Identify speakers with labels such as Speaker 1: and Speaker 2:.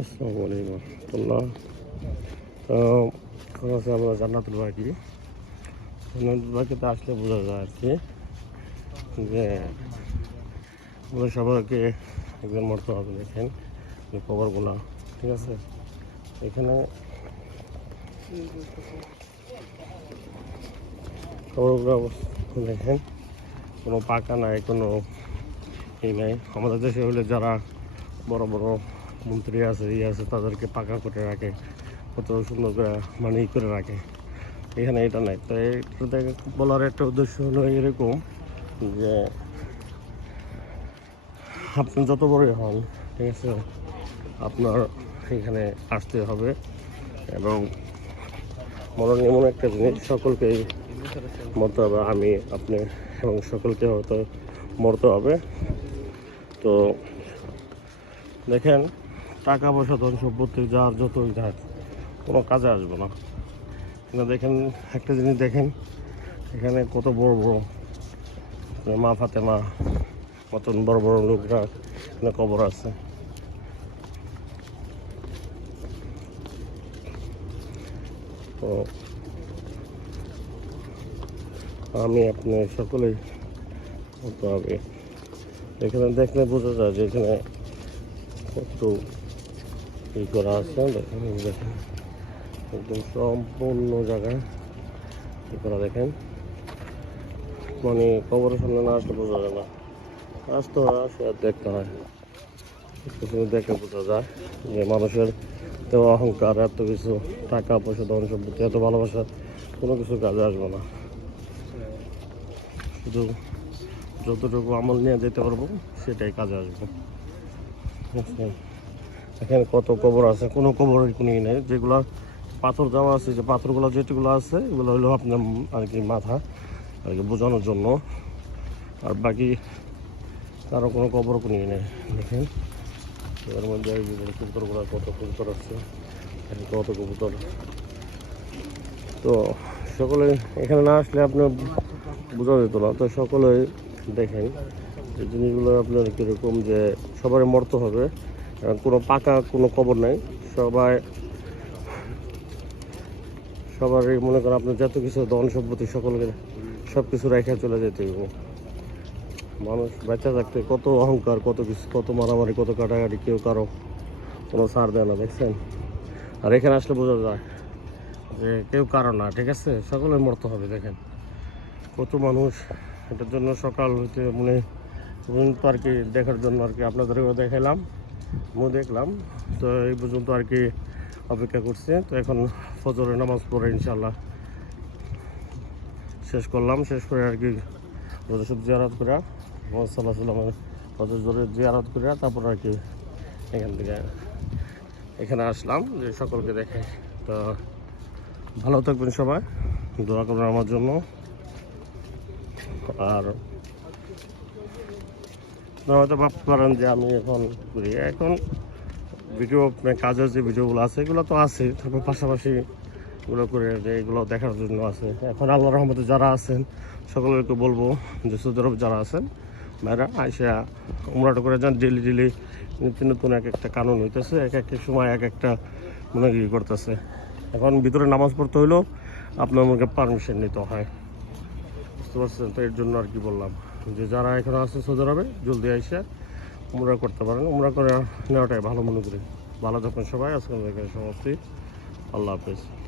Speaker 1: আসসালামু আলাইকুম রহমতুল্লাহ। তো, এখন আছে আমরা জান্নাতুল বাকি। জান্নাতুল বাকিতে আসলে বোঝা যায় আর কি যে আমরা সবাইকে একজন মরতে হবে, দেখেন এই কবরগুলো, ঠিক আছে? এখানে কবরগুলো দেখেন, কোনো পাকা নাই, কোনো এই নাই। আমাদের দেশে হলে যারা বড় বড় মন্ত্রী আছে ইয়ে আছে, তাদেরকে পাকা করে রাখে, কত সুন্দর করে মানে ই করে রাখে। এখানে এটা নাই, তো এটাতে বলার একটা উদ্দেশ্য হলো এরকম যে, আপনি যত বড়ই হন, ঠিক আছে, আপনার এখানে আসতে হবে এবং মরণ এমন একটা জিনিস, সকলকেই মরতে হবে, আমি, আপনি এবং সকলকে হয়তো মরতে হবে। তো দেখেন টাকা পয়সা ধন সম্পত্তি, যার যতই থাক কোনো কাজে আসবে না। দেখেন, একটা জিনিস দেখেন, এখানে কত বড় বড় মা ফাতেমা মতন বড় বড় লোকরা এখানে কবর আছে। তো আমি আপনি সকলেই করতে হবে। এখানে দেখলে বোঝা যায় যে এখানে কত ই করা আছে দেখেন এই দেখেন একদম সম্পূর্ণ জায়গায় ই করা দেখেন। মানে কবরের সামনে না আসলে বোঝা যায় না। আসতে হয় আসে আর দেখতে হয় দেখে বোঝা যায় যে মানুষের তো অহংকার, এত কিছু, টাকা পয়সা, ধন সম্পত্তি, এত ভালোবাসা, কোনো কিছু কাজে আসবে না। শুধু যতটুকু আমল নিয়ে যেতে পারব, সেটাই কাজে আসব। বুঝছেন? এখানে কত কবর আছে? কোনো কবরের কোনো নেই। যেগুলো পাথর দেওয়া আছে, যে পাথরগুলো যেগুলো আছে, এগুলো হলো আপনার আর কি মাথা আর কি বোঝানোর জন্য। আর বাকি তারও কোনো কবর, কোনো নেই। দেখেন, এর মধ্যে কবুতরগুলো কত কবুতর আছে কত কবুতর। তো সকলে এখানে না আসলে আপনার বোঝা যেত না। তো সকলে দেখেন যে জিনিসগুলো আপনার কীরকম যে সবারই মরতে হবে। কোনো পাকা কোনো খবর নাই। সবাই সবারই মনে করেন আপনার যত কিছু ধন সম্পত্তি সকলকে সব কিছু রেখে চলে যেতে মানুষ বেঁচে থাকতে কত অহংকার, কত কিছু, কত মারামারি, কত কাটাকাটি, কেউ কারও কোনো ছাড় দেয় না, দেখছেন? আর এখানে আসলে বোঝা যায় যে কেউ কারও না, ঠিক আছে? সকলের মরতে হবে, দেখেন। কত মানুষ, এটার জন্য সকাল হইতে মানে পর্যন্ত আর কি দেখার জন্য আর কি আপনাদেরকেও দেখালাম আমিও দেখলাম। তো এই পর্যন্ত আর কি অপেক্ষা করছে। তো এখন ফজরের নামাজ পড়ে ইনশাল্লাহ শেষ করলাম। শেষ করে আর কি রোজসব জিয়ারত করে মোহাম্মদ সাল্লাহ সাল্লামের ফজর জোরে জিয়ারত করে তারপর আর কি এখান থেকে এখানে আসলাম যে সকলকে দেখে। তো ভালো থাকবেন সবাই। দোয়া করবেন আমার জন্য। আর আপনারা হয়তো ভাবতে পারেন যে আমি এখন করি এখন ভিডিও মানে কাজের যে ভিডিওগুলো আছে, এগুলো তো আছে। তারপর পাশাপাশি এগুলো করে যে এগুলো দেখার জন্য আছে। এখন আল্লাহ রহমতে যারা আছেন, সকলকে বলব যে সৌদি যারা আছেন, ভাইরা, আইসা উমরাটা করে যান। ডেলি ডেলি নতুন নতুন এক একটা কানুন হইতেছে, এক একটা সময় এক একটা মনে ই করতেছে। এখন ভিতরে নামাজ পড়তে হইলেও আপনার আমাকে পারমিশন নিতে হয়। বুঝতে পারছেন? তো এর জন্য আর কি বললাম। যে যারা এখানে আছে সোজা হবে জলদি আইসে উমরা করতে পারেন। উমরা করে নেওয়াটাই ভালো মনে করি। ভালো থাকুন সবাই। আজকে সমাপ্তি। আল্লাহ হাফিজ।